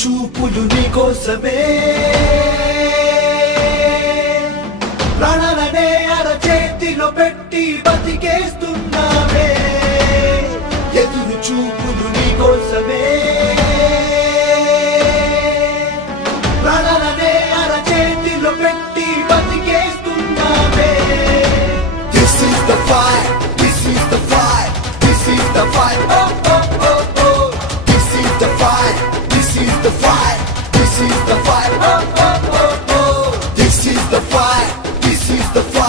చూపులు నీకోసమే ప్రాణాలనే అరచేతిలో పెట్టి బతికేస్తున్నావే ఎదురు చూపులు నీకోసమే ప్రాణాలనే అరచేతిలో పెట్టి బతికేస్తున్నావే This is the fight, this is the fight, this is the fight, oh oh oh oh This is the fight, this is the fight, this is the fight, oh oh oh oh This is the fight, this is the fight